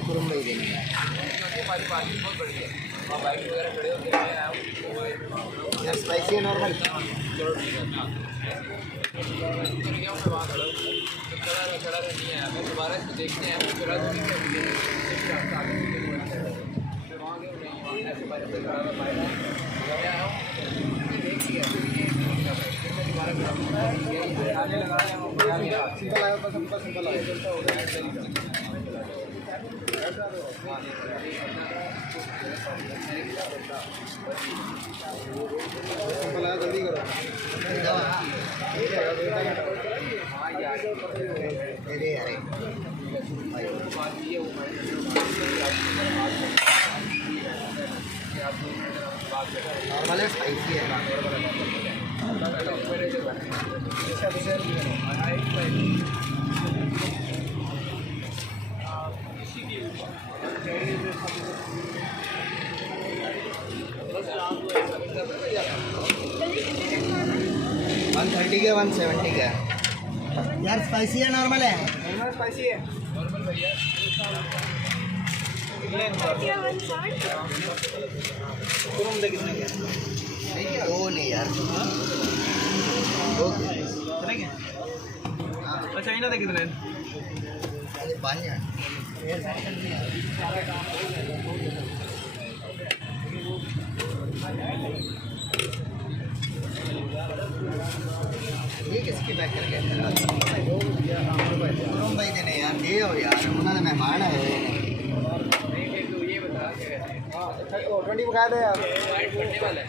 कुरुम भाई देने यार स्पाइसी है नॉर्मल जल्दी करो नॉर्मल है स्पाइसी है 130 के 170 का यार स्पाइसी है नॉर्मल है नॉर्मल स्पाइसी है नॉर्मल भैया तुम दे कितने का दो नहीं यार अच्छा इन्हें दे कितने अरे 5 यार ये किसकी पैक करके तुम भाई देने यार दे हो यार उन्होंने मेहमान आए हुए हैं 20 बता दो यार वाले